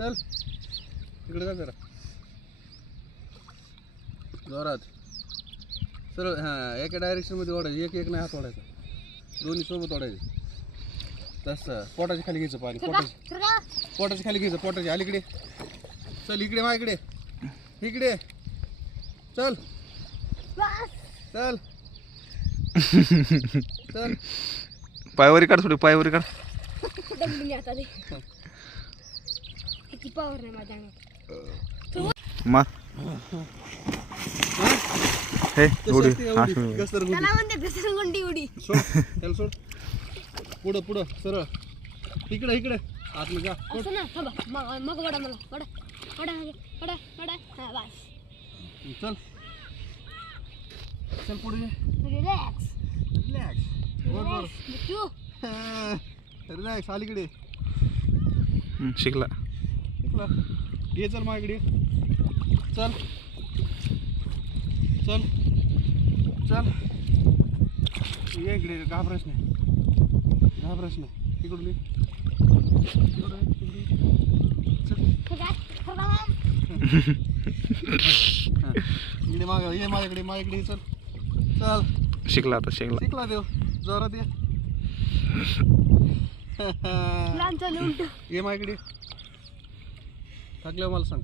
चल. इकडे का जरा? जोरात. सरळ हां एका डायरेक्शनमध्ये ओढायचं. एक एक नाही हात ओढायचा. दोन्ही सोबत ओढायचे. तसं. पोटाच्या खाली घ्यायचं पाणी. पोटाच्या पोटाच्या खाली घ्यायचं. पोटाच्या अलीकडे चल इकडे मा इकडे. इकडे. चल. चल. चल. पायवरी काढ थोडी पायवरी काढ. ಕಿಪ್ಪ ಅವ್ರನ್ನ ಮಾತಾಡೋಣ ಹೇ ನೋಡಿ ಒಂದೇ ಬೆಸರಗುಂಡಿ ಉಡಿ ಕೆಲಸ ಕೂಡ ಪುಡ ಸರ ಈ ಕಡೆ ಈ ಕಡೆ ಆತ್ಮೀಗ ಮಗ ಬಡ ಮಲ ಬಡ ಬಡ ಹಾಗೆ ಬಡ ಬಡ ಹಾಂ ಬಾಯ್ ಚಲ್ ಚಲ್ ಪುಡಿ ರಿಲ್ಯಾಕ್ಸ್ ರಿಲ್ಯಾಕ್ಸ್ ರಿಲ್ಯಾಕ್ಸ್ ರಿಲ್ಯಾಕ್ಸ್ ಅಲಿಗಡೆ ಹ್ಞೂ ಸಿಗಲ್ಲ चल. ये चल माझ्याकडे चल. चल. चल. ये इकडे घाबरायच नाही. घाबरायच नाही. इकडून हा. इकडे माग ये माझ्याकडे माझ्याकडे चल. चल. शिकला आता शिकला. शिकला देव. जोरात ये. ये माझ्याकडे थकल्यावर मला सांग.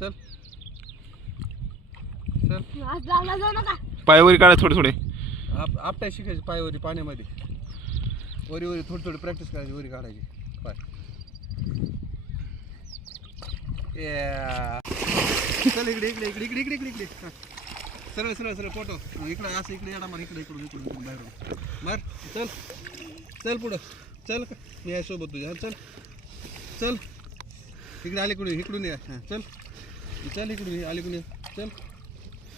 चल. चल. आज लावला जाऊ नका. पायवरी काढ थोडे थोडे. आप आपटाय शिकायची पायवरी पाण्यामध्ये. वरी वरी थोडी थोडी प्रॅक्टिस करायची वरी काढायची. पाय. Yeah. चल इकडे इकडे इकडे इकडे इकडे इकडे इकडे. हा. सरळ सरळ सरळ फोटो. इकडे असं इकडे येणार इकडे इकडून इकडून इकडून बाहेरून. मार. चल. चल पुढं. चल. का मी आहे सोबत तुझ्या. हा, चल. चल. इकडे अलीकडून इकडून या. हां चल. चल इकडून ये. अलीकडून ये चल.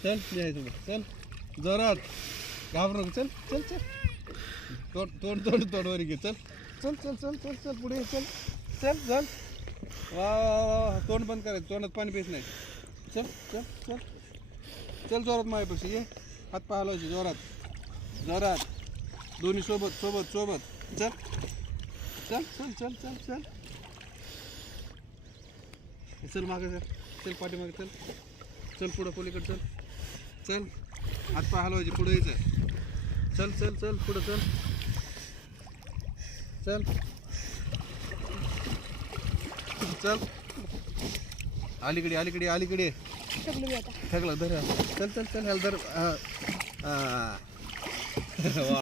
चल. यायचं चल. जोरात. घाबरू नको. चल. चल चल. तोड तोड तोड तोड वर घे. चल. चल चल चल चल चल. पुढे ये, चल. चल चल. वा वा वा वा तोंड बंद करायचं तोंडात पाणी पेच नाही. चल चल चल. चल जोरात माझ्यापाशी. ये. हात पाहायला जोरात. जोरात. दोन्ही सोबत सोबत सोबत. चल. चल चल चल चल चल. चल मागे चल चल पाठीमागे चल. चल पुढं पलीकडे चल. चल. हात पाय हलवायचे पुढे यायचं चल. चल चल पुढं चल. चल. चल. अलीकडे अलीकडे अलीकडे. थकलं धर. चल चल चल ह्याला धर. हा. हा. वा.